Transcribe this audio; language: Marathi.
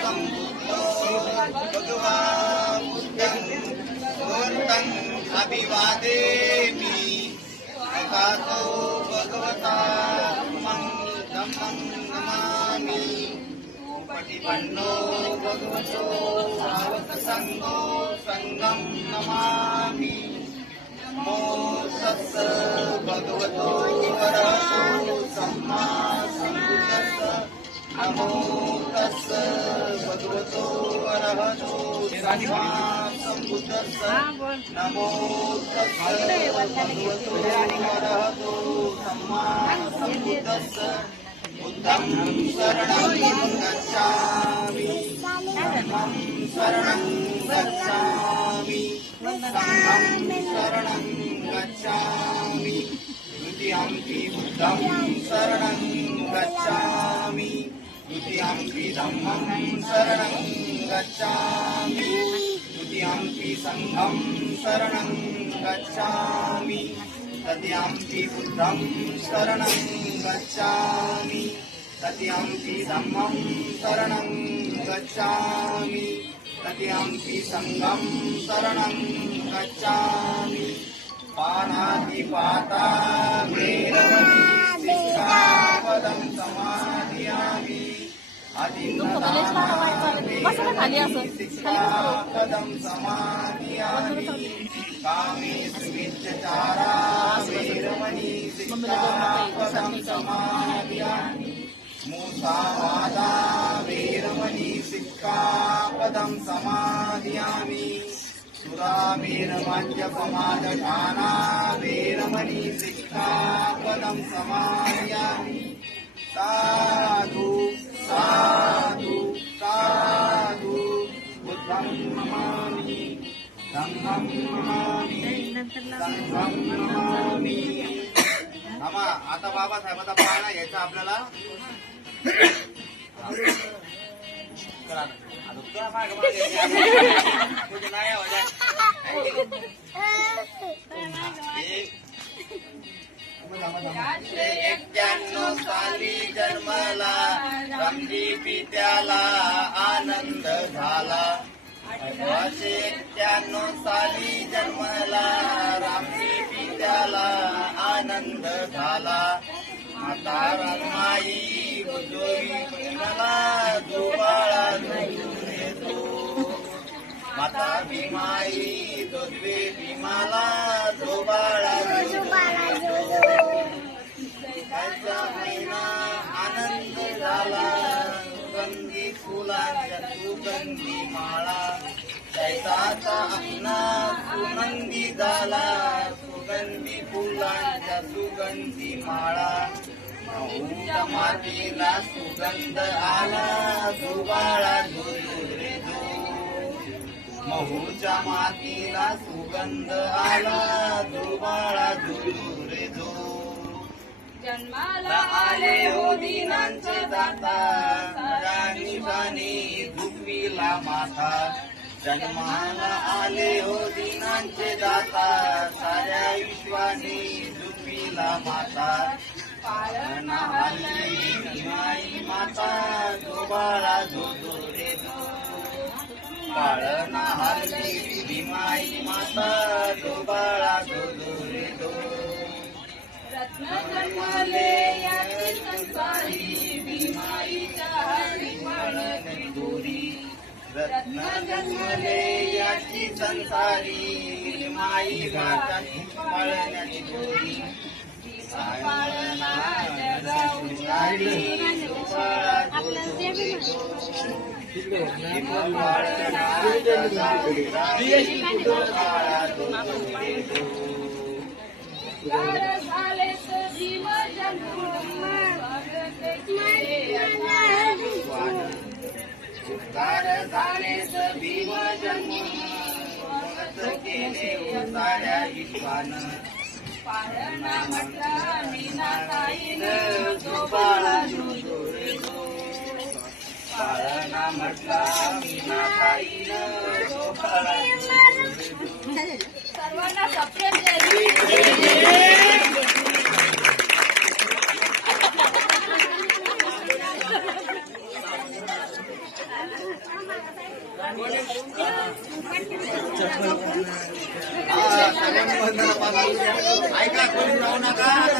सम्बुद्धो भगवान् मूर्तं अभिवादेमि अकातो भगवता धम्मं नमामि उपटिपन्नो भगवतो भावकसङ्गो संगं नमामि नमो तस्स भगवतो अरहतो सम्मा सम्बुद्धस्स नमो तस्स भगवतो अरहतो सम्मा सम्बुद्धस्स नमो तस्स भगवतो अरहतो सम्मा सम्बुद्धस्स बुद्धं शरणं गच्छामि धम्मं शरणं गच्छामि संघं शरणं गच्छामि द्वितीयंपि बुद्धं शरणं गच्छामि द्वितीयंपि धम्मं शरणं गच्छामि द्वितीयंपि संघं शरणं गच्छामि तृतीयंपि बुद्धं शरणं गच्छामि तृतीयंपि धम्मं शरणं गच्छामि तृतीयंपि संघं शरणं गच्छामि पाणातिपाता वेरमणि सिक्खापदं समादयामि अतिन्नदानानि सिक्खापदं समादयामि कामेषु मिथ्याचारा वेरमणि सिक्खापदं समादयामि मुसावादा वेरमणि सिक्खापदं समादयामि सुरामेरमद्यपमादपाना वेरमणि सिक्खापदं समादयामि साधु साधु साधु बुद्धं नमामि धम्मं नमामि संघं नमामि आम्हा आता बाबासाहेबाचा पाळणा घ्यायचा आपल्याला एक्क्याण्णव साली जन्मला रामजी पित्याला आनंद झाला 1891 साली जन्मला रामजी पित्याला आनंद झाला माता रमाई बुजोई मला दुबाळा झुले तो माता भीमाई दोद्वे भीमाला दुबाळा त्याचा महिना आनंद झाला सुगंधी फुलांच्या सुगंधी माळा दैताचा अपना सुगंधी झाला सुगंधी फुलांच्या सुगंधी माळा महूच्या मातीला सुगंध आला दुबाळा झुले जो महूच्या मातीला सुगंध आला दुबाळा झुले जो जन्माला आले हो दिनांचे दाता राणी झुकविला माथा जन्माला आले हो दिनांचे दाता साऱ्या विश्वाने झुकविला माता पाळणा हल्ली माई माता दुबाळा झोझो रे झो पाळणा हल्ली भीमाई माता दुबाळा झोझो रे झो रत्न जन्मले याची संसारी भीमाईच्या हरी पाळण्याची दोरी रत्न जन्मले याची संसारी भीमाई माताची पाळण्याची दोरी पाळणा जगाउशारी दुबाळा झोझो रे झो पाळणा जगाउशारी दुबाळा झोझो रे झो उद्धार झालेस भीम जन्म केले साऱ्या विश्वानं पाळणा म्हटला मीनाताईनं दुबाळा झोझो रे झो पाळणा म्हटला मीनाताईनं दुबाळा झोझो रे झो सर्वांना सप्रेम जय ऐका कोणी जाऊ नका